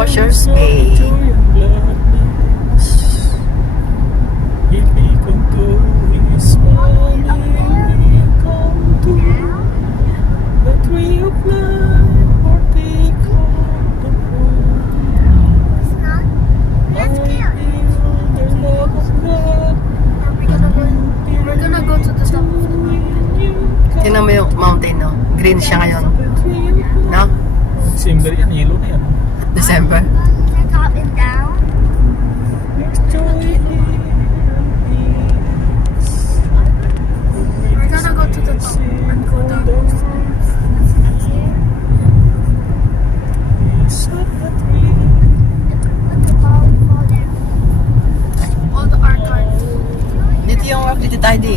Washer's Bay. Tingnan mo yung mountain, no? Green siya ngayon. No? December yan, yellow na yan. December. Up and down. We're gonna go to the top and go down. All the art cards. Dito yung work, dito tayo di.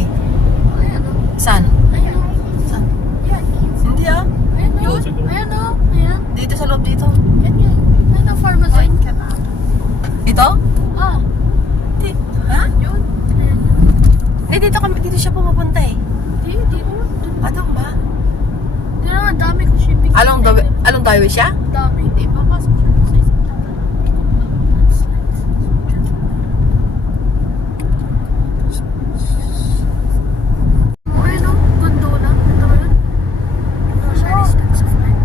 Ayan o. Saan? Ayan. Saan? Ayan. Hindi ah. Ayan o. Ayan o. Ayan. Dito sa loob dito. Ayan yan. Ayan ang pharmacy. Dito? Ah. Di. Ha? Yun. Ayan. Eh, dito siya pumupunta eh. Di mo. Atong ba? Di naman, dami ko shipping. Along tayo siya? Dami. Di, papasok siya sa isang tagal. Ayan o. Gondola. Ito ba yun? Ito siya. Steps of light.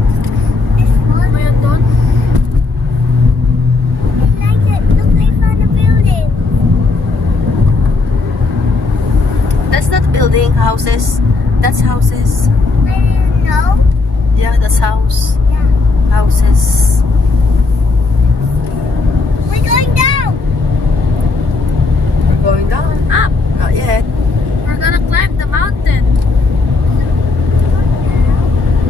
This one. Ba yan doon? I like it. Look, I found a building. That's not building, houses. That's houses. I didn't know. Yeah, that's house. Yeah. Houses. We're going down. We're going down. Up! Not yet. We're gonna climb the mountain.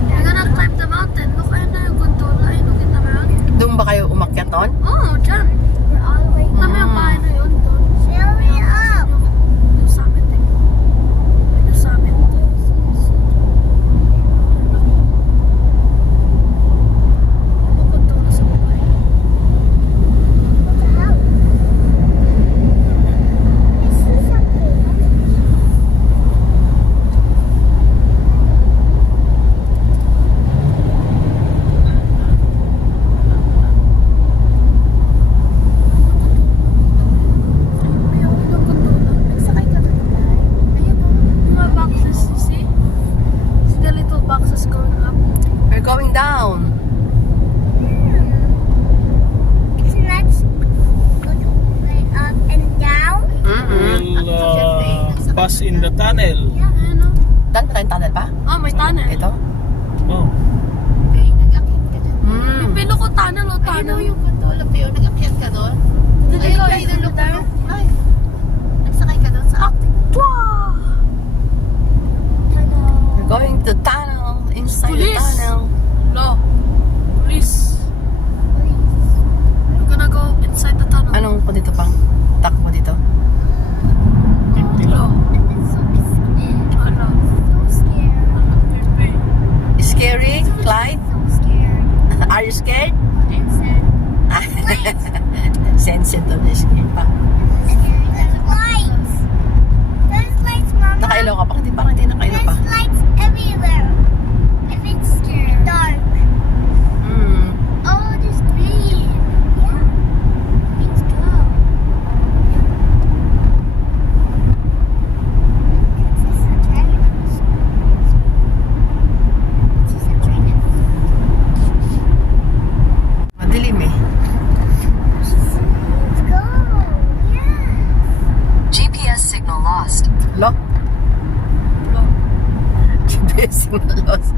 We're gonna climb the mountain. Look, ayun na yung gondola. Ayun, look at naman. Doon ba kayo umakyat doon? Oh, dyan. We're all the way Tama yung bahay na yun doon. Fill me up. Yung summit eh. Yung summit. Ano gondola sa bahay? What the hell? I see something. Ayaw ko ng gondola. Nagsakay ka na ba? Ayun o. Yung mga boxes, you see? See the little boxes going up? We're going down. It's nice. Way up and down. We'll pass in the tunnel. Ayun o. Dan pa tayong tunnel pa? Oh, may tunnel. Ito? Oh. Nag-akit ka dyan. Hmm. Pilo ko tunnel o tunnel. yung gondola pa yun. Nag-akit ka doon. Did you guys see that? Ay. Nagsakay ka doon sa acting. Wow! We're going to tunnel. Inside the Police. tunnel. No. Please. We're gonna go inside the tunnel. Anong po dito pang? Takbo dito? Tipti lang. Ano? So scared. Scary, Clyde? So scared. Are you scared? And said, Sensitive na scared pa. there's lights. There's lights, Mama. Nakailaw ka pa? Hindi, parang hindi nakailaw pa. There's lights everywhere. If it's dark. Hmm. Oh, there's green. Yeah. Green's go. This is a dragon. This is a dragon. Madilim eh. Let's go. Yeah. GPS signal lost. Lock. GPS na lost.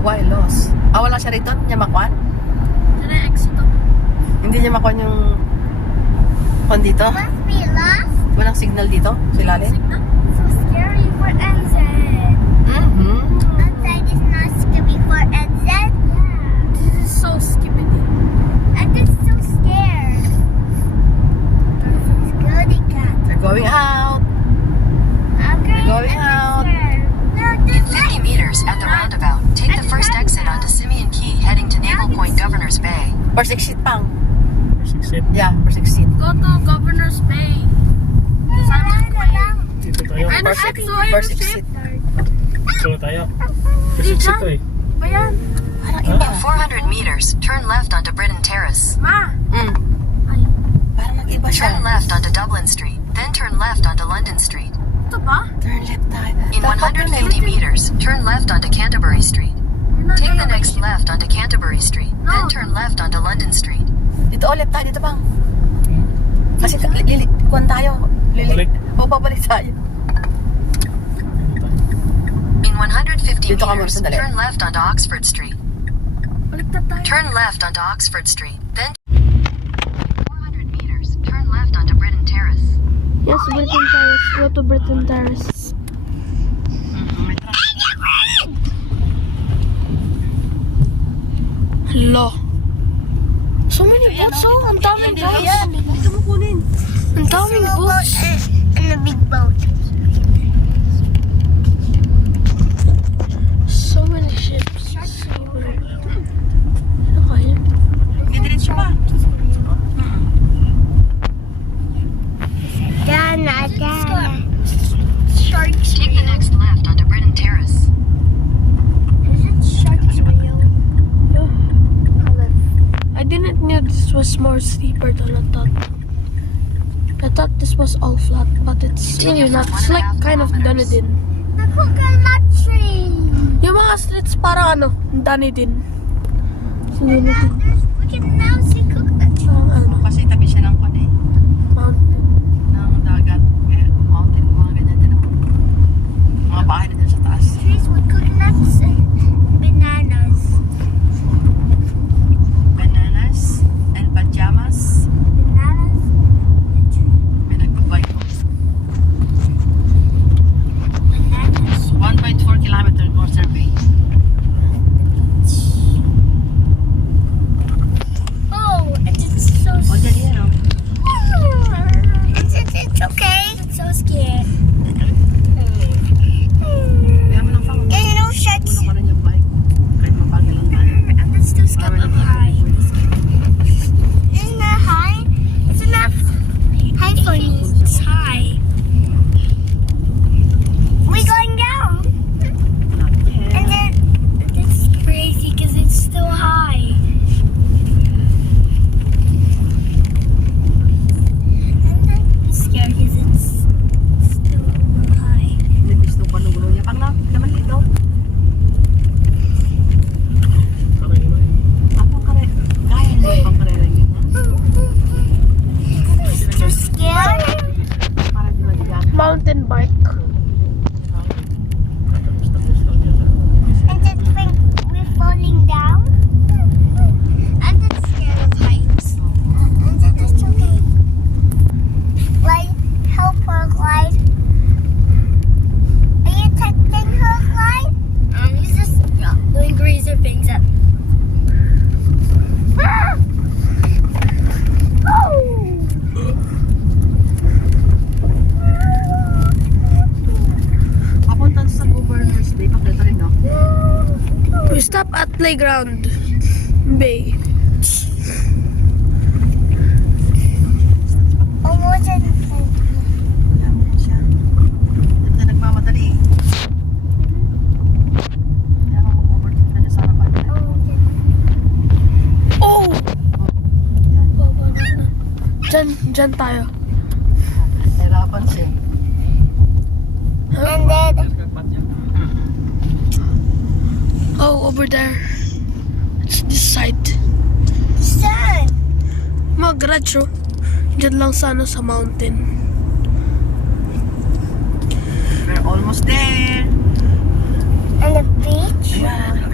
Why lost? Ah, wala siya rito? Hindi niya makuhan? Did I exit up? Hindi niya makuhan yung kon dito? Must be lost. Walang signal dito? Sa ilalim? Signal? So scary for NZ. Mm-hmm. Outside is not scary for NZ. Yeah. This is so skippity. I get so scared. This is good, cat. We're going out. I'm Going out. No, In this 50 meters at the roundabout, take the first exit onto Simeon Key heading to Naval Point Governor's Bay. First exit pang. First exit. Yeah, first exit. Go to Governor's Bay. Simon Quay. Dito tayo. Ayun na First ship, exit. so ayun First na exit. ship. Dito tayo. First Di exit dyan. to eh. Ba yan? Parang Huh? iba. In 400 meters, turn left onto Britain Terrace. Ma! Mm. Ay, Parang mag-iba siya. Turn left onto Dublin Street, then turn left onto London Street. ito ba? Turn left tayo. In Dapat yun 150 meters, turn left onto Canterbury Street. Take the next left onto Canterbury Street, then turn left onto London Street. Dito ulit tayo, dito bang? Kasi kuwan tayo. Balik. O, babalik tayo. In 150 Dito ka muna, meters, sandali. turn left onto Oxford Street. Baliktad tayo. Turn left onto Oxford Street, then 400 meters, turn left onto Britain Terrace. Yes, Britain Terrace. Go to Britain Terrace. Hello. So many boats, oh. Ang daming boats. Dito mo kunin. Ang daming boats. And a big boat. So many ships. Ano kaya? Didiretso pa. Dana, Dana. Shark's Take the next left onto Britain Terrace. Is it shark's wheel? I didn't know this was more steeper than I thought. I thought this was all flat, but it's really not. It's like kind of Dunedin. The coconut tree. Yung mga streets parang ano, Dunedin. Dunedin. We can now see coconut tree. Parang ano, Kasi tabi siya ng kwan eh. mountain. Ng dagat. Mountain, mga ganyan din. Mga bahay na din sa taas. Trees with coconuts and bananas. Bananas and pajamas. Bananas. May nag-bike ko. Bananas. 1.4 kilometer course survey. Oh, it's so O, dyan yan o. It's okay. I'm so scared. Kaya mo ng pang. And you know, sharks. Puno ko rin yung bike. Kahit mabagal lang tayo. I'm still scared of high. Isn't that high? It's enough high for me. It's high. We're going down. Not yet. And then it's crazy because it's still high. And then I'm scared because it's still high. Hindi gusto ko panugulo niya. Pang naman dito. Parang iba eh. Akong kare. Kaya niya pang karera niya. I'm so scared. Para di maligat. Mountain bike. Tapos lang yan. And then when we're falling down. I'm not scared of heights. And then it's okay. Like, help her glide. Are you testing her glide? He's just doing greaser things up. Ah! Oh! Papunta sa Governor's Bay. Pakita rin, no? We stop at Playground Bay. Almost at Ayan mo siya. Hindi na nagmamadali eh. Kaya mag-overtake na niya sa harapan. Oh! Yan. Dyan tayo. Hirapan siya. And then Kapat niya. Oh, over there. It's this side. sun. Mga garage, oh. Dyan lang sa ano, sa mountain. We're almost there. And the beach. Ayan.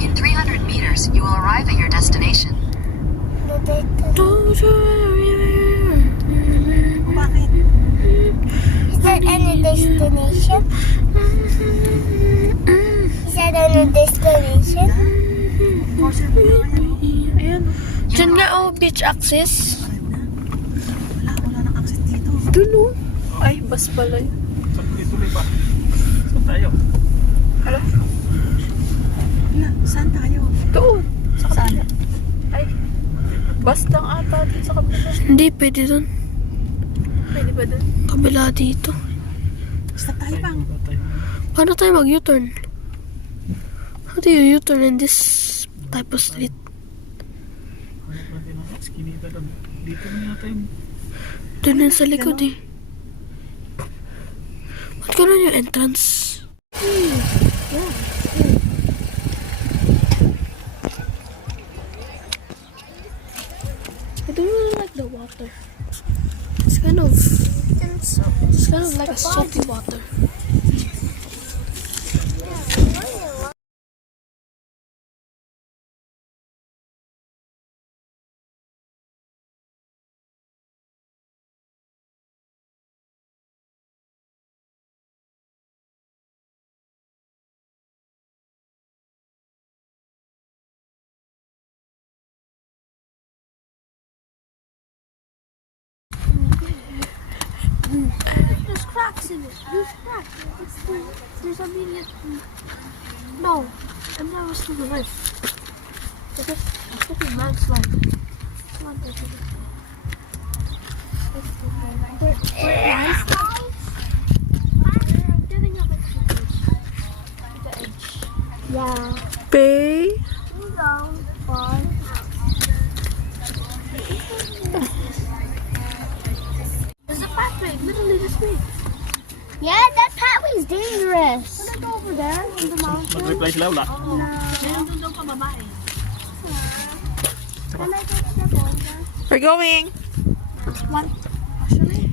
In 300 meters, you will arrive at your destination. Bakit? Is that any destination? Is that any destination? Course survey na nga yan. Ayan. Dyan nga, oh, beach access. Wala nang access dito. Dun, oh. Ay, bus pala yun. Tuloy pa. Saan tayo? Wala, saan tayo? Doon. Saan? Bus lang ata dito sa kabila. Hindi, pwede dun. Pwede ba dun? Kabila dito. Basta tayo bang? Iba tayo. Paano tayo mag-U-turn? How do you U-turn in this type of street? Hanap natin ang skinita doon. Dito na yata yung... Doon din sa likod eh. Ba't ganun yung entrance? I don't really like the water. It's kind of like a salty water. There's cracks in it. There's cracks. There's a million. No, and that was to the right. Look at the landslide. Getting up at the edge. Yeah. Bay. We go far. There's a pathway, literally this way. Yeah, that pathway's dangerous. Can I go over there in the mountain? Mag-reply sila, wala. Meron daw pa babae. Can I take the boulder? We're going. One. Actually.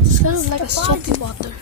It's kind of like a salty water.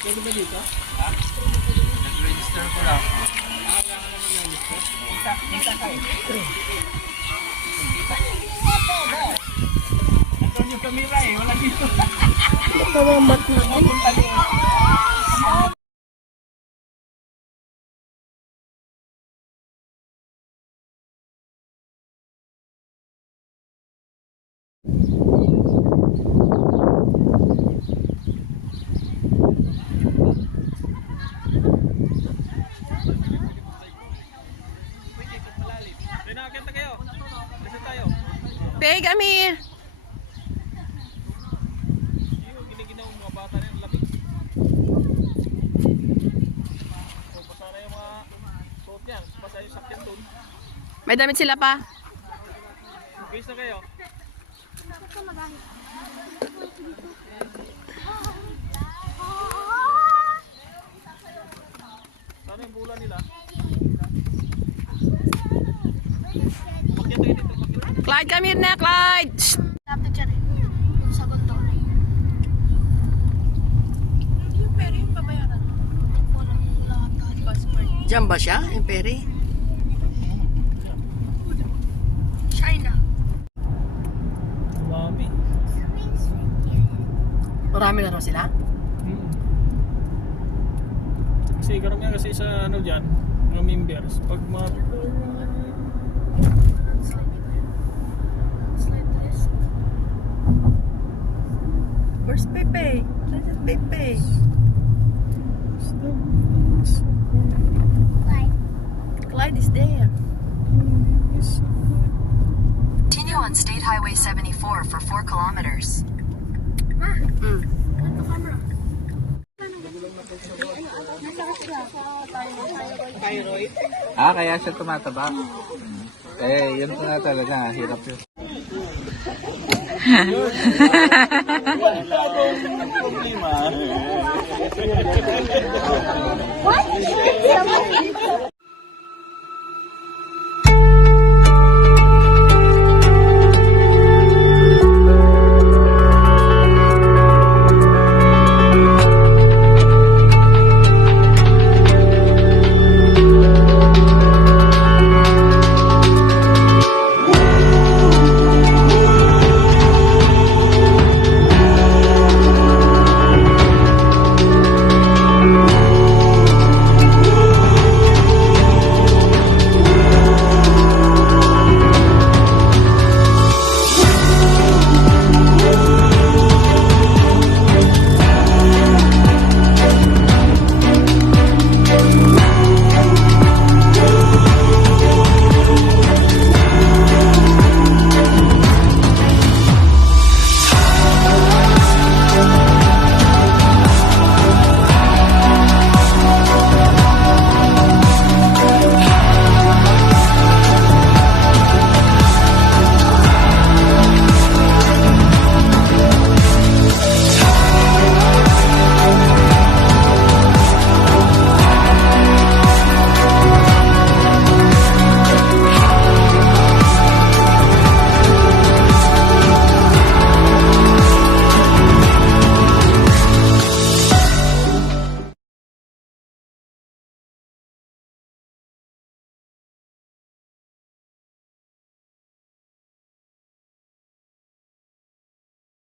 Pwede ba dito? Nag-register ko lang. Ito yung kamera eh, wala dito. Nakawamat na din. May nakakita kayo. Kasi tayo. Big Amir! Yung giniginaw ng mga bata na yung lamig. O, basa na yung mga suot niyan. Basa yung sakyan doon. May damit sila pa. Base na kayo. Sana yung bulan nila. Bakit tayo dito? Clyde, come here na, Clyde! Shh! Dapat dyan eh. Yung sagot to. Yung pera yung babayaran. Walang lahat. Passport. Diyan ba siya, yung peri? China. Mami. Marami na raw sila? Kasi karamihan kasi sa ano dyan, mga members, pag mga Where's Pepe? Where's Pepe? Clyde is there. Continue on State Highway 74 for 4 kilometers. Ano camera? Kaya siya tumataba. Yun po nga talaga, hirap yun. What?